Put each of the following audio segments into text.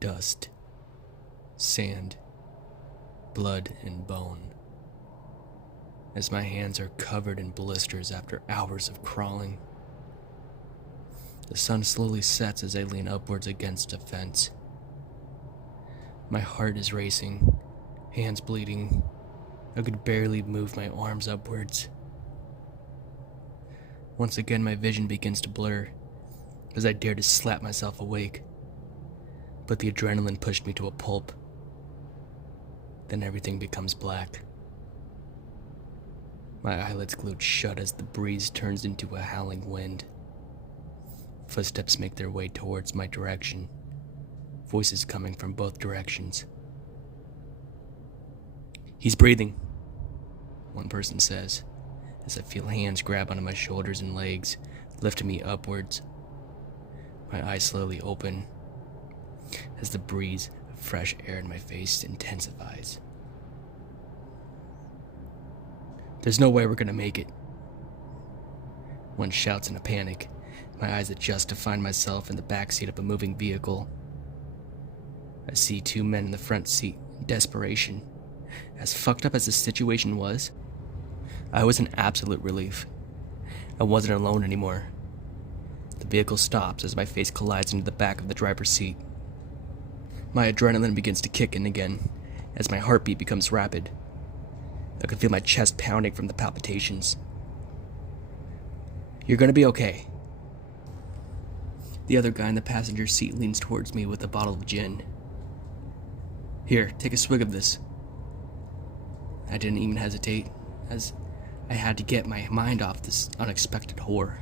dust, sand, blood, and bone. As my hands are covered in blisters after hours of crawling. The sun slowly sets as I lean upwards against a fence. My heart is racing, hands bleeding. I could barely move my arms upwards. Once again, my vision begins to blur as I dare to slap myself awake. But the adrenaline pushed me to a pulp. Then everything becomes black. My eyelids glued shut as the breeze turns into a howling wind. Footsteps make their way towards my direction, voices coming from both directions. "He's breathing," one person says, as I feel hands grab onto my shoulders and legs, lifting me upwards. My eyes slowly open as the breeze of fresh air in my face intensifies. "There's no way we're gonna make it," one shouts in a panic. My eyes adjust to find myself in the backseat of a moving vehicle. I see two men in the front seat in desperation. As fucked up as the situation was, I was in absolute relief. I wasn't alone anymore. The vehicle stops as my face collides into the back of the driver's seat. My adrenaline begins to kick in again as my heartbeat becomes rapid. I can feel my chest pounding from the palpitations. "You're gonna be okay." The other guy in the passenger seat leans towards me with a bottle of gin. "Here, take a swig of this." I didn't even hesitate, as I had to get my mind off this unexpected horror.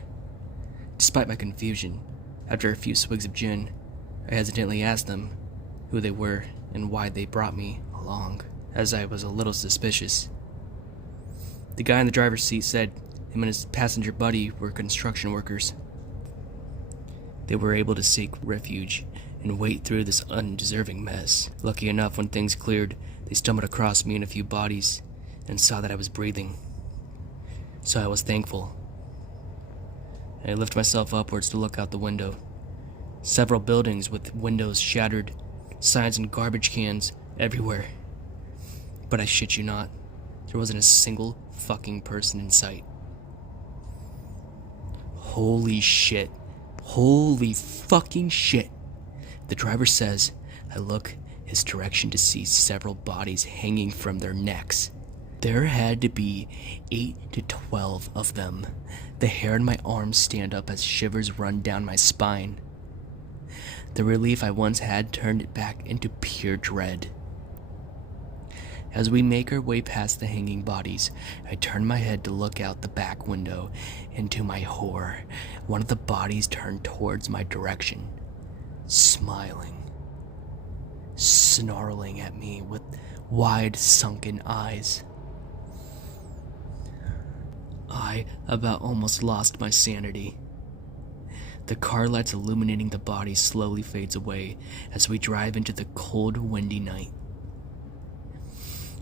Despite my confusion, after a few swigs of gin, I hesitantly asked them who they were and why they brought me along, as I was a little suspicious. The guy in the driver's seat said him and his passenger buddy were construction workers. They were able to seek refuge and wait through this undeserving mess. Lucky enough, when things cleared, they stumbled across me and a few bodies and saw that I was breathing. So I was thankful. I lifted myself upwards to look out the window. Several buildings with windows shattered, signs and garbage cans everywhere. But I shit you not, there wasn't a single fucking person in sight. Holy shit. Holy fucking shit. The driver says. I look his direction to see several bodies hanging from their necks. There had to be 8 to 12 of them. The hair in my arms stand up as shivers run down my spine. The relief I once had turned it back into pure dread. As we make our way past the hanging bodies, I turn my head to look out the back window, and to my horror, one of the bodies turned towards my direction, smiling, snarling at me with wide sunken eyes. I about almost lost my sanity. The car lights illuminating the body slowly fades away as we drive into the cold, windy night.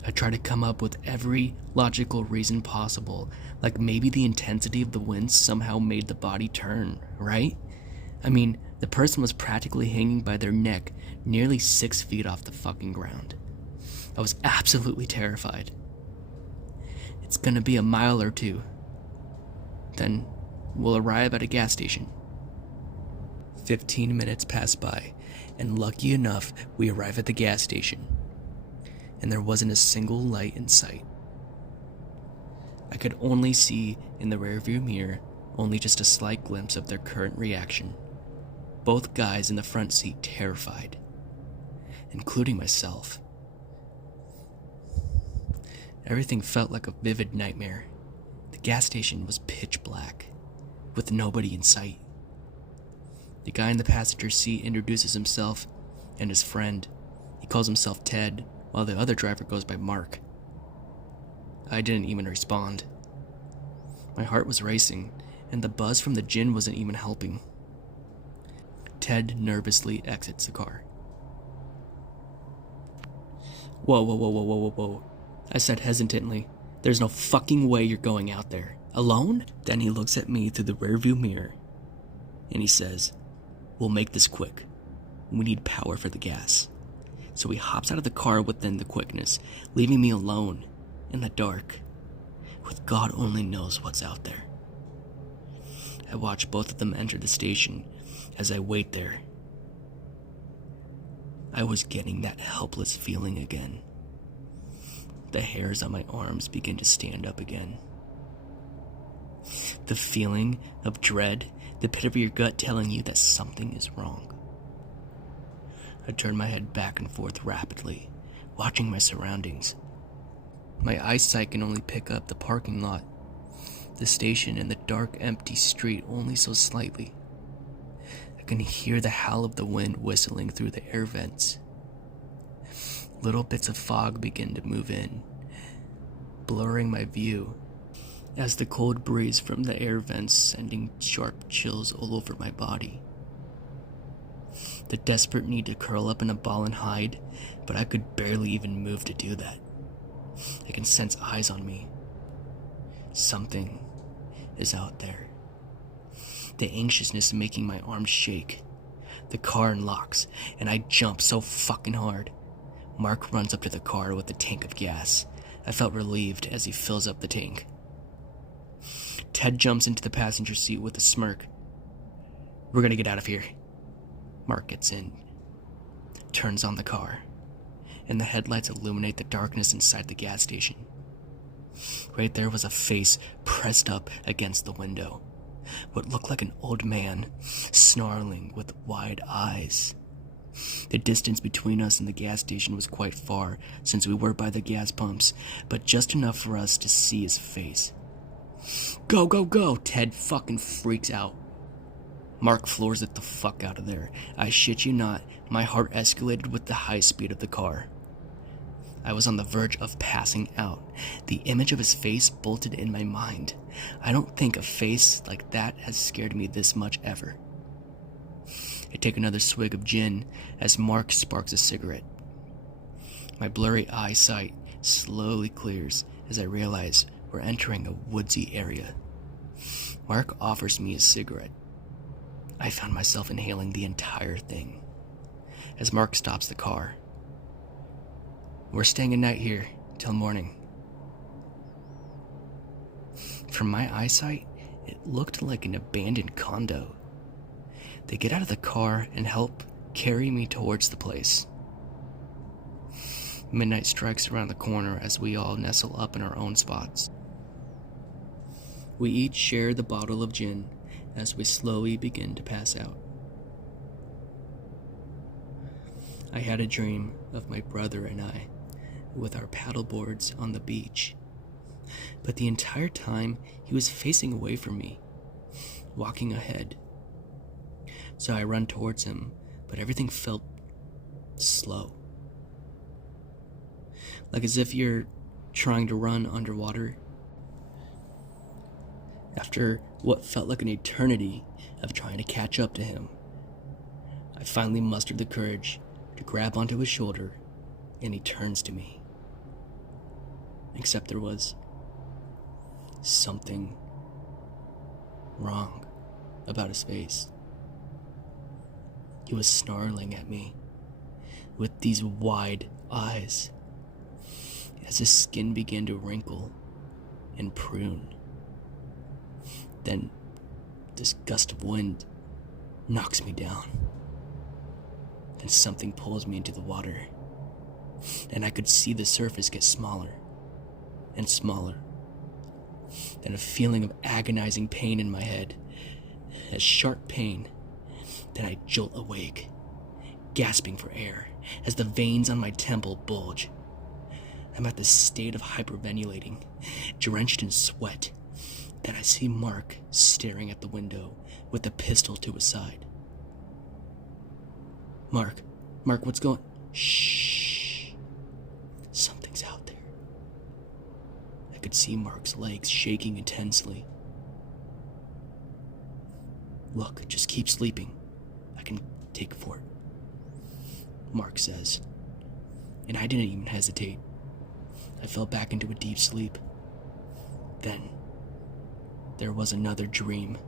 I try to come up with every logical reason possible, like maybe the intensity of the wind somehow made the body turn, right? I mean, the person was practically hanging by their neck nearly 6 feet off the fucking ground. I was absolutely terrified. It's gonna be a mile or two. Then we'll arrive at a gas station. 15 minutes pass by, and lucky enough, we arrive at the gas station. And there wasn't a single light in sight. I could only see in the rearview mirror only just a slight glimpse of their current reaction. Both guys in the front seat terrified, including myself. Everything felt like a vivid nightmare. The gas station was pitch black, with nobody in sight. The guy in the passenger seat introduces himself and his friend. He calls himself Ted, while the other driver goes by Mark. I didn't even respond. My heart was racing, and the buzz from the gin wasn't even helping. Ted nervously exits the car. Whoa, I said hesitantly. There's no fucking way you're going out there. Alone? Then he looks at me through the rearview mirror, and he says, "We'll make this quick. We need power for the gas. So he hops out of the car within the quickness, leaving me alone in the dark, with God only knows what's out there. I watch both of them enter the station as I wait there. I was getting that helpless feeling again. The hairs on my arms begin to stand up again. The feeling of dread, the pit of your gut telling you that something is wrong. I turn my head back and forth rapidly, watching my surroundings. My eyesight can only pick up the parking lot, the station, and the dark, empty street only so slightly. I can hear the howl of the wind whistling through the air vents. Little bits of fog begin to move in, blurring my view, as the cold breeze from the air vents sending sharp chills all over my body. The desperate need to curl up in a ball and hide, but I could barely even move to do that. I can sense eyes on me. Something is out there. The anxiousness making my arms shake. The car unlocks, and I jump so fucking hard. Mark runs up to the car with a tank of gas. I felt relieved as he fills up the tank. Ted jumps into the passenger seat with a smirk. "We're gonna get out of here." Mark gets in, turns on the car, and the headlights illuminate the darkness inside the gas station. Right there was a face pressed up against the window. What looked like an old man, snarling with wide eyes. The distance between us and the gas station was quite far, since we were by the gas pumps, but just enough for us to see his face. "Go, go, go!" Ted fucking freaks out. Mark floors it the fuck out of there. I shit you not, my heart escalated with the high speed of the car. I was on the verge of passing out. The image of his face bolted in my mind. I don't think a face like that has scared me this much ever. I take another swig of gin as Mark sparks a cigarette. My blurry eyesight slowly clears as I realize we're entering a woodsy area. Mark offers me a cigarette. I found myself inhaling the entire thing. As Mark stops the car, "We're staying a night here till morning." From my eyesight, it looked like an abandoned condo. They get out of the car and help carry me towards the place. Midnight strikes around the corner as we all nestle up in our own spots. We each share the bottle of gin as we slowly begin to pass out. I had a dream of my brother and I with our paddleboards on the beach, but the entire time he was facing away from me, walking ahead. So I run towards him, but everything felt slow. Like as if you're trying to run underwater. After what felt like an eternity of trying to catch up to him, I finally mustered the courage to grab onto his shoulder, and he turns to me. Except there was something wrong about his face. He was snarling at me with these wide eyes as his skin began to wrinkle and prune. Then this gust of wind knocks me down. Then something pulls me into the water, and I could see the surface get smaller and smaller. Then a feeling of agonizing pain in my head, a sharp pain. Then I jolt awake, gasping for air as the veins on my temple bulge. I'm at this state of hyperventilating, drenched in sweat. Then I see Mark staring at the window with a pistol to his side. Mark, what's going? Shh. Something's out there. I could see Mark's legs shaking intensely. "Look, just keep sleeping. I can take for it," Mark says. And I didn't even hesitate. I fell back into a deep sleep. Then there was another dream.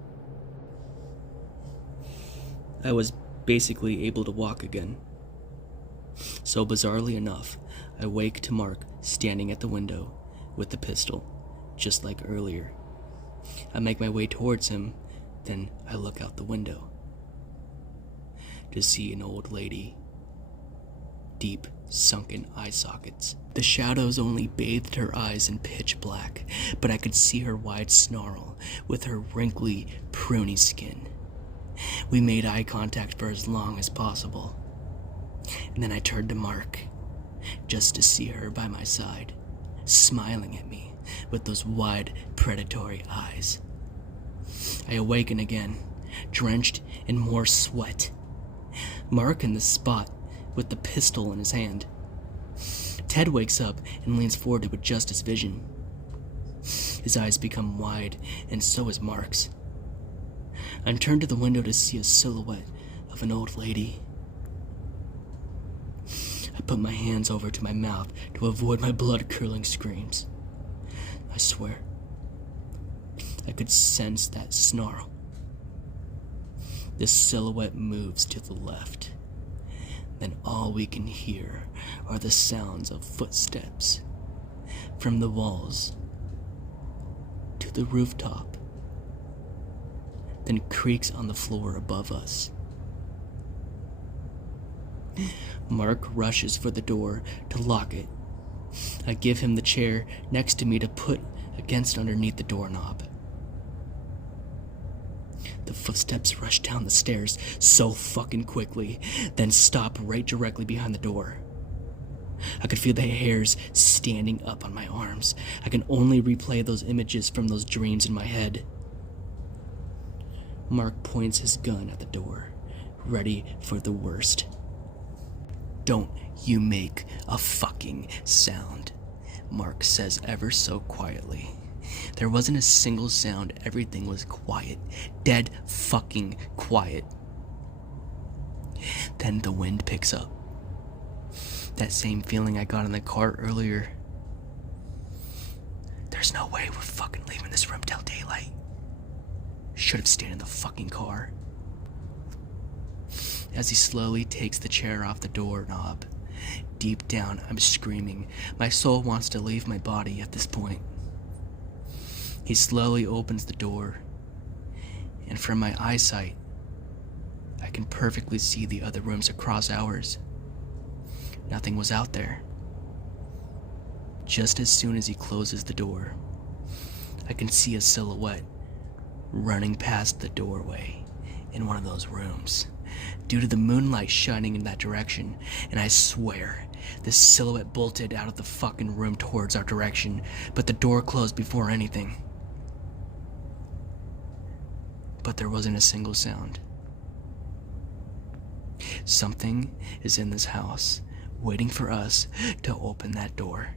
I was basically able to walk again. So bizarrely enough, I wake to Mark standing at the window with the pistol, just like earlier. I make my way towards him, then I look out the window to see an old lady. Deep, sunken eye sockets. The shadows only bathed her eyes in pitch black, but I could see her wide snarl with her wrinkly, pruny skin. We made eye contact for as long as possible, and then I turned to Mark, just to see her by my side, smiling at me with those wide, predatory eyes. I awaken again, drenched in more sweat. Mark in the spot with the pistol in his hand. Ted wakes up and leans forward to adjust his vision. His eyes become wide, and so is Mark's. I'm turned to the window to see a silhouette of an old lady. I put my hands over to my mouth to avoid my blood-curdling screams. I swear, I could sense that snarl. The silhouette moves to the left. Then all we can hear are the sounds of footsteps from the walls to the rooftop, then creaks on the floor above us. Mark rushes for the door to lock it. I give him the chair next to me to put against underneath the doorknob. The footsteps rush down the stairs so fucking quickly, then stop right directly behind the door. I could feel the hairs standing up on my arms. I can only replay those images from those dreams in my head. Mark points his gun at the door, ready for the worst. "Don't you make a fucking sound," Mark says ever so quietly. There wasn't a single sound. Everything was quiet. Dead fucking quiet. Then the wind picks up. That same feeling I got in the car earlier. There's no way we're fucking leaving this room till daylight. Should have stayed in the fucking car. As he slowly takes the chair off the doorknob, deep down I'm screaming. My soul wants to leave my body at this point. He slowly opens the door, and from my eyesight, I can perfectly see the other rooms across ours. Nothing was out there. Just as soon as he closes the door, I can see a silhouette running past the doorway in one of those rooms, due to the moonlight shining in that direction, and I swear, the silhouette bolted out of the fucking room towards our direction, but the door closed before anything. But there wasn't a single sound. Something is in this house, waiting for us to open that door.